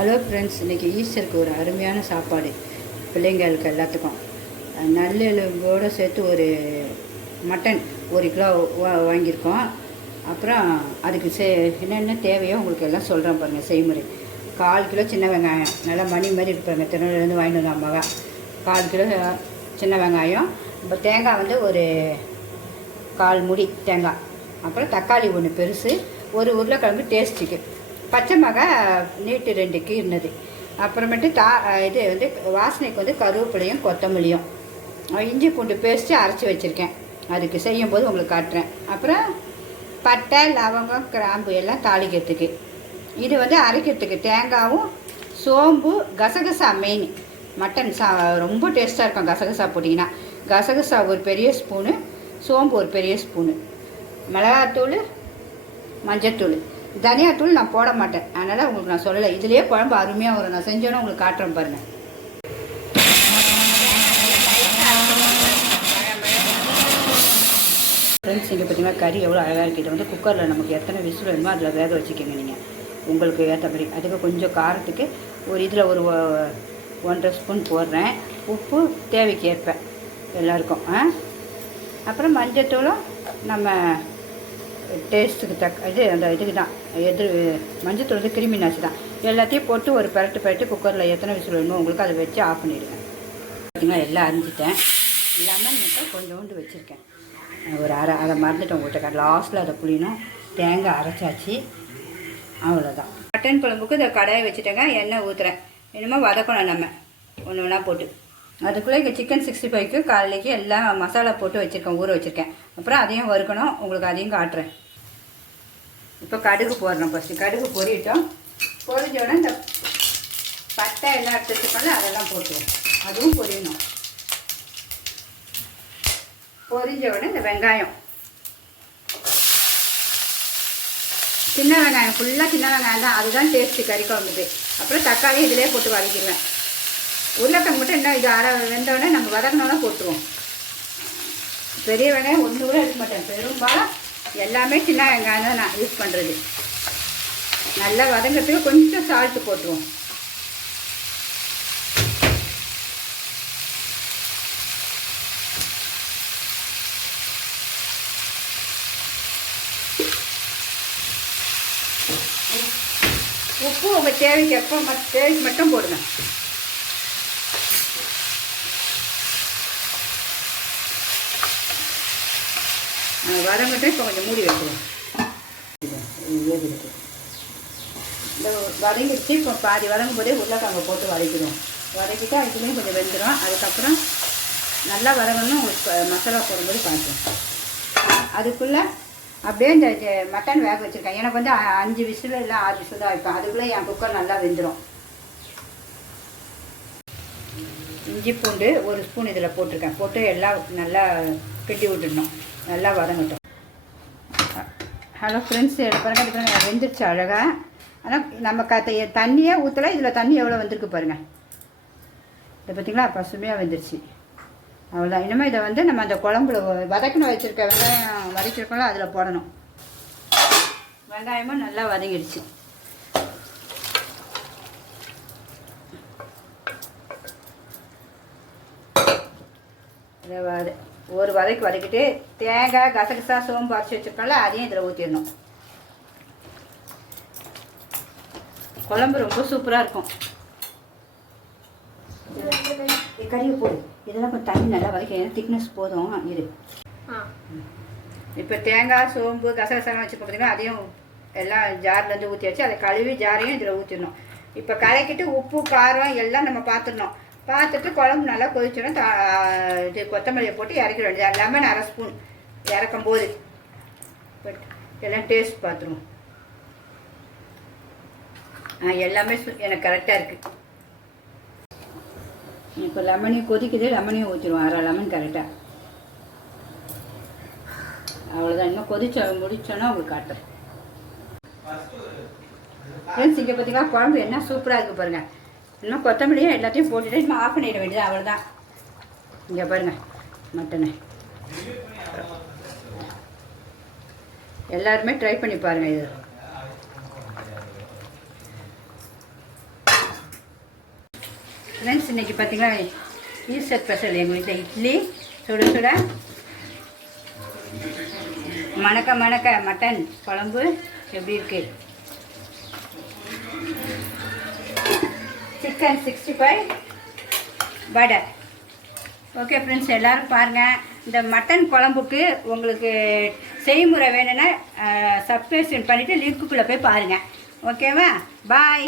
Hello friends இன்றைக்கி ஈஸ்டருக்கு ஒரு அருமையான சாப்பாடு. பிள்ளைங்களுக்கு எல்லாத்துக்கும். நல்லெலும்போடு சேர்த்து ஒரு மட்டன் ஒரு கிலோ வா- வாங்கியிருக்கோம். அப்புறம் அதுக்கு சே என்னென்ன தேவையோ உங்களுக்கு எல்லாம் சொல்கிறேன் பாருங்கள் செய்முறை. கால் கிலோ சின்ன வெங்காயம். நல்லா மணி மாதிரி இருப்பாங்க திருநெல்வேலேருந்து வாங்கிட்டு வந்த அம்மாவை. கால் கிலோ சின்ன வெங்காயம். இப்போ தேங்காய் வந்து ஒரு கால் முடி தேங்காய். அப்புறம் தக்காளி ஒன்று பெருசு. ஒரு உருளைக்கிழங்கு டேஸ்ட்டுக்கு பச்சை மிளகா நீட்டு ரெண்டு கீர்னது அப்புறமேட்டு தா இது வந்து வாசனைக்கு வந்து கருவேப்பிலையும் கொத்தமல்லியும். இஞ்சி பூண்டு பேஸ்ட்டு அரைச்சி வச்சுருக்கேன். அதுக்கு செய்யும் போது உங்களுக்கு காட்டுறேன். அப்புறம் பட்டை லவங்கம் கிராம்பு எல்லாம் தாளிக்கிறதுக்கு. இது வந்து அரைக்கிறதுக்கு தேங்காவும் சோம்பு கசகசா மெயின் மட்டன் சா ரொம்ப டேஸ்ட்டாக இருக்கும் கசகசா போட்டிங்கன்னா. கசகசா ஒரு பெரிய ஸ்பூனு சோம்பு ஒரு பெரிய ஸ்பூனு. மிளகாத்தூள் மஞ்சத்தூள். தனியாத்தூள் நான் போட மாட்டேன். அதனால் உங்களுக்கு நான் சொல்லலை. இதுலேயே குழம்பு அருமையாக வரும். நான் செஞ்சோன்னே உங்களுக்கு காட்டுறேன் பாருங்கள் ஃப்ரெண்ட்ஸ் இங்கே பார்த்தீங்கன்னா கறி எவ்வளோ அழகாக இருக்குது வந்து குக்கரில் நமக்கு எத்தனை விசில் வேணுமோ அதில் வேக வச்சுக்கோங்க நீங்கள் உங்களுக்கு ஏற்ற மாதிரி. அதுக்கு கொஞ்சம் காரத்துக்கு ஒரு இதில் ஒரு ஒன்றரை ஸ்பூன் போடுறேன். உப்பு தேவைக்கு ஏற்ப எல்லாருக்கும் ஆ? அப்புறம் மஞ்சத்தூளும் நம்ம டேஸ்ட்டுக்கு தக்க இது அந்த இதுக்கு தான் எது மஞ்சத்தூள் வந்து கிருமி நாசி தான். எல்லாத்தையும் போட்டு ஒரு பரட்டு பரட்டு குக்கரில் எத்தனை விசில் வேணுமோ உங்களுக்கு அதை வச்சு ஆஃப் பண்ணிவிடுங்க பார்த்தீங்கன்னா எல்லாம் அரிஞ்சிட்டேன். லெமன் மட்டும் கொஞ்சோண்டு வச்சுருக்கேன். ஒரு அரை அதை மறந்துட்டேன் உங்கள்கிட்ட. லாஸ்ட்டில் அதை புளியணும் தேங்காய் அரைச்சாச்சு. அவ்வளோதான் மட்டன் குழம்புக்கு இதை கடாயை வச்சுட்டேங்க. எண்ணெய் ஊற்றுறேன் இனிமேல் வதக்கணும் நம்ம. ஒன்று ஒன்றா போட்டு. அதுக்குள்ளே இங்கே சிக்கன் சிக்ஸ்டி ஃபைவ்க்கு காலைக்கு எல்லாம் மசாலா போட்டு வச்சுருக்கேன். ஊற வச்சுருக்கேன். அப்புறம் அதையும் வறுக்கணும். உங்களுக்கு அதையும் காட்டுறேன். இப்போ கடுகு போடுறோம் ஃபஸ்ட்டு கடுகு பொறிட்டோம் பொறிஞ்சோடனே இந்த பட்டை எல்லாம் எடுத்து வச்சுக்கோல அதெல்லாம் போட்டுருவோம். அதுவும் பொரியணும். பொரிஞ்ச உடனே இந்த வெங்காயம். சின்ன வெங்காயம் ஃபுல்லாக சின்ன வெங்காயம் தான். அதுதான் டேஸ்ட்டு கறி குழம்புக்கு அப்புறம் தக்காளி இதிலே போட்டு வதக்கிடுவேன். உருளைக்கிழங்கு மட்டும் என்ன இது அரை வெந்தோடனே நம்ம வதக்கினோன்னா போட்டுருவோம். பெரிய வெங்காயம் ஒன்று கூட எடுக்க மாட்டேன். பெரும்பாலும் எல்லாமே சின்ன வெங்காயம் தான் நான் யூஸ் பண்ணுறது நல்லா வதங்கிறதுக்கு கொஞ்சம் சால்ட்டு போட்டுருவோம். உப்பு உங்கள் தேவைக்கு எப்போ மட் தேவைக்கு மட்டும் போடுங்க. வதங்கிட்டு இப்போ கொஞ்சம் மூடி வைக்கலாம். இந்த வதங்கிடுச்சு இப்போ பாதி வதங்கும் போதே உருளைக்கிழங்கு போட்டு வதக்கிடுவோம். வதக்கிட்டு அதுக்குள்ளேயும் கொஞ்சம் வெந்துடும் அதுக்கப்புறம் நல்லா வதங்கணும் மசாலா போடும்போது பார்க்கும் அதுக்குள்ளே அப்படியே இந்த மட்டன் வேக வச்சுருக்கேன். எனக்கு வந்து அ- அஞ்சு விசில் இல்லை ஆறு விசில் தான் வைப்பேன். அதுக்குள்ளே என் குக்கர் நல்லா வெந்துடும் இஞ்சி பூண்டு ஒரு ஸ்பூன் இதில் போட்டிருக்கேன். போட்டு எல்லாம் நல்லா கட்டி விட்டுடணும். நல்லா வதங்கட்டும். ஹலோ ஃப்ரெண்ட்ஸ் பாருங்க இது பாருங்கள் வெந்துருச்சு அழகாக ஆனால் நம்ம க தண்ணியே ஊற்றல இதில் தண்ணி எவ்வளோ வந்திருக்கு பாருங்கள் இதை பார்த்தீங்களா பசுமையாக வெந்துருச்சு. அவ்வளோதான் இனிமேல் இதை வந்து நம்ம அந்த குழம்புல வ- வதக்கின வச்சுருக்க வெங்காயம் வதக்கிருக்கோம்ல அதில் போடணும். வெங்காயமும் நல்லா வதங்கிடுச்சு. இதை ஒரு வதக்கி வதக்கிட்டு தேங்காய் கசகசா சோம்பு அரைச்சி வச்சுருக்கோம்ல அதையும் இதில் ஊற்றிடணும் குழம்பு ரொம்ப சூப்பராக இருக்கும். கறியை போடு. இதெல்லாம் கொஞ்சம் தண்ணி நல்லா வதக்கி திக்னஸ் போதும். இது. இப்போ தேங்காய் சோம்பு கசகசாலாம் வச்சுருக்கோம் பார்த்தீங்கன்னா அதையும் எல்லாம் ஜார்லேருந்து ஊற்றி வச்சு அதை கழுவி ஜாரையும் இதில் ஊற்றிடணும் இப்போ கலக்கிட்டு உப்பு காரம் எல்லாம் நம்ம பார்த்துடணும் பார்த்துட்டு குழம்பு நல்லா கொதிச்சோன்னா தா இது கொத்தமல்லியை போட்டு இறக்கிட வேண்டியது. லெமன் அரை ஸ்பூன் இறக்கும் போது பட் எல்லாம் டேஸ்ட் பார்த்துருவோம். ஆ எல்லாமே எனக்கு கரெக்டாக இருக்குது இப்போ லெமனையும் கொதிக்குது லெமனையும் ஊற்றிடுவோம் அரை லெமன் கரெக்டாக அவ்வளோதான் இன்னும் கொதிச்ச முடிச்சோன்னா உங்களுக்கு காட்டுறேன். ஃப்ரெண்ட்ஸ் இங்கே பார்த்தீங்கன்னா குழம்பு என்ன சூப்பராக இருக்குது பாருங்கள் இன்னும் கொத்தமல்லியும் எல்லாத்தையும் போட்டுட்டு நம்ம ஆஃப் பண்ணிட வேண்டியது அவ்வளோதான் இங்கே பாருங்கள் மட்டனை. எல்லாருமே ட்ரை பண்ணி பாருங்கள் இது. ஃப்ரெண்ட்ஸ் இன்றைக்கி பார்த்தீங்கன்னா ஈஸ்டர் ஸ்பெஷல் எங்கள் வீட்டில் இட்லி சுட சுட மணக்க மணக்க மட்டன் குழம்பு எப்படி இருக்குது சிக்கன் சிக்ஸ்டி ஃபைவ் வடை ஓகே ஃப்ரெண்ட்ஸ் எல்லோரும் பாருங்கள் இந்த மட்டன் குழம்புக்கு உங்களுக்கு செய்முறை வேணும்னா சப்ஸ்கிரிப்ஷன் பண்ணிவிட்டு லிங்க்குள்ளே போய் பாருங்கள் ஓகேவா பாய்